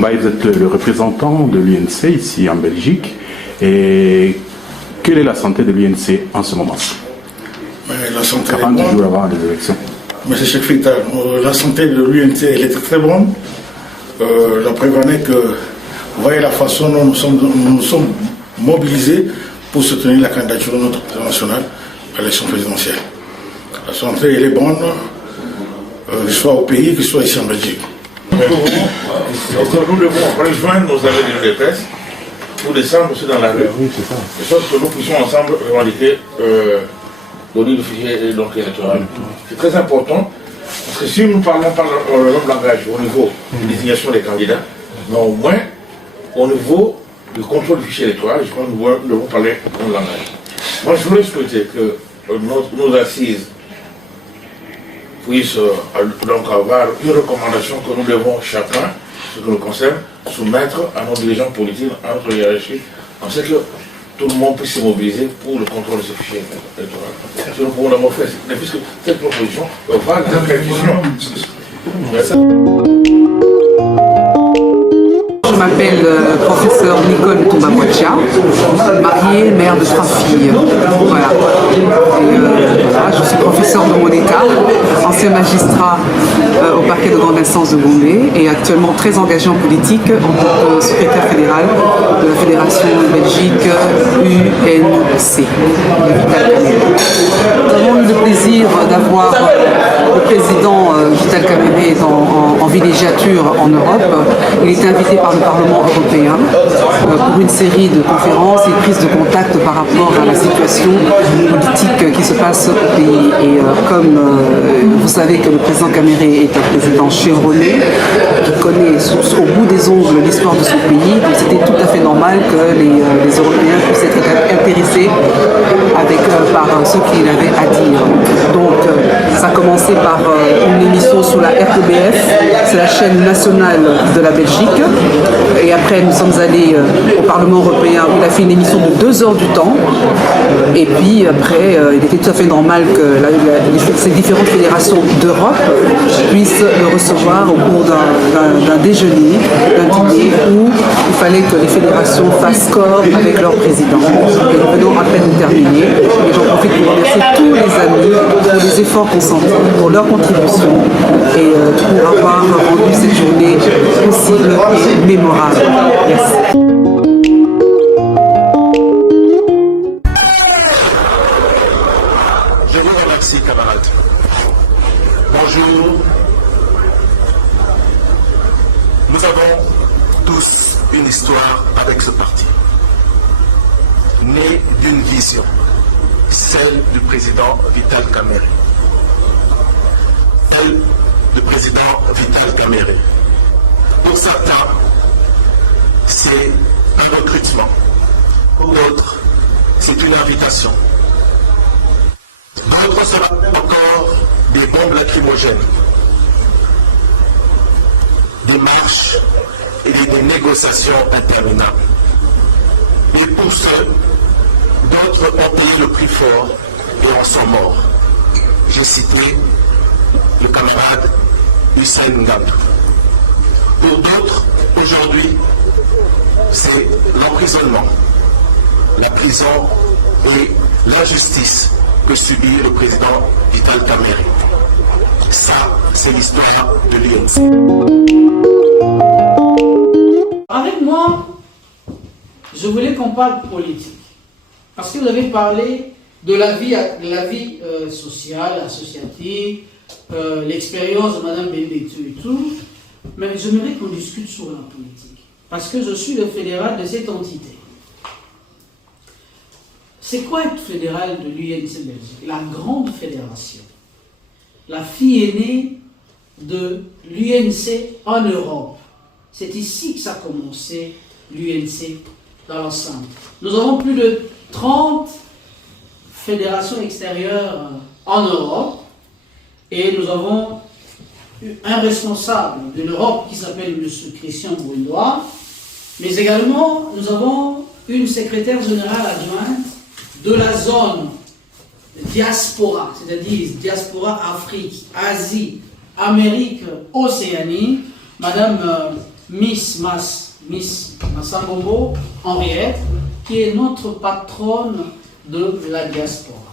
Vous êtes le représentant de l'UNC ici en Belgique. Et quelle est la santé de l'UNC en ce moment? La santé 40 jours avant les élections. Monsieur Cheikh Fita, la santé de l'UNC elle était très bonne. La preuve est que vous voyez la façon dont nous sommes mobilisés pour soutenir la candidature de notre président national à l'élection présidentielle. La santé elle est bonne, que ce soit au pays, que ce soit ici en Belgique. Nous devons rejoindre nos amis de l'UDPS pour descendre aussi dans la rue, de sorte que nous puissions ensemble revendiquer donner le fichier électoral. C'est très important, parce que si nous parlons par le même langage au niveau de désignation des candidats, mais au moins au niveau du contrôle du fichier électoral, je crois que nous devons parler le même langage. Moi, je voulais souhaiter que nos assises puissent donc avoir une recommandation que nous devons chacun, ce que nous concerne, soumettre à nos dirigeants politiques, à notre hiérarchie, en ce que tout le monde puisse se mobiliser pour le contrôle de ce fichier électoral. Si nous pouvons d'abord faire, puisque cette proposition va dans la question. Je m'appelle professeur Nicole Toumba-Boitia, mariée, mère de 3 filles. Voilà. Je suis professeur de Monéka, ancien magistrat au parquet de grande instance de Gombe et actuellement très engagé en politique en tant que secrétaire fédéral de la Fédération Belgique UNC. Nous avons eu le plaisir d'avoir le président Vital Kamerhe en villégiature en Europe. Il était invité par le Parlement européen pour une série de conférences et prises de contact par rapport à la situation politique qui se passe au pays. Et comme vous savez que le président Kamerhe est un président chevronné, qui connaît au bout des ongles l'histoire de son pays, donc c'était tout à fait normal que les Européens puissent être intéressés par ce qu'il avait à dire. Donc ça a commencé par une émission sur la RTBF, c'est la chaîne nationale de la Belgique. Et après, nous sommes allés au Parlement européen où il a fait une émission de 2 heures du temps. Et puis après, il était tout à fait normal que ces différentes fédérations d'Europe puissent le recevoir au cours d'un déjeuner, d'un dîner où il fallait que les fédérations fassent corps avec leur président. Et nous venons à peine de terminer. Et j'en profite pour remercier tous les amis pour les efforts consentis, pour leur contribution et pour avoir rendu cette journée possible et mémorable. Merci. Je vous remercie, camarades. Bonjour. Nous avons tous une histoire avec ce parti. Né d'une vision, celle du président Vital Kamerhe. Celle du président Vital Kamerhe. Pour certains, c'est un recrutement. Pour d'autres, c'est une invitation. D'autres, cela encore des bombes lacrymogènes, des marches et des négociations interminables. Et pour ceux, d'autres ont payé le prix fort et en sont morts. J'ai cité le camarade Hussein Ngandou. Pour d'autres, aujourd'hui, c'est l'emprisonnement, la prison et l'injustice que subit le président Vital Kamerhe. Ça, c'est l'histoire de l'UNC. Avec moi, je voulais qu'on parle politique. Parce que vous avez parlé de la vie sociale, associative, l'expérience de Mme Bendetu et tout. Mais j'aimerais qu'on discute sur la politique. Parce que je suis le fédéral de cette entité. C'est quoi être fédéral de l'UNC Belgique? La grande fédération. La fille aînée de l'UNC en Europe. C'est ici que ça a commencé, l'UNC, dans l'ensemble. Nous avons plus de 30 fédérations extérieures en Europe. Et nous avons un responsable de l'Europe qui s'appelle M. Christian Brunois. Mais également, nous avons une secrétaire générale adjointe de la zone diaspora, c'est-à-dire diaspora Afrique, Asie, Amérique, Océanie, Madame Miss Massambombo Henriette, qui est notre patronne de la diaspora.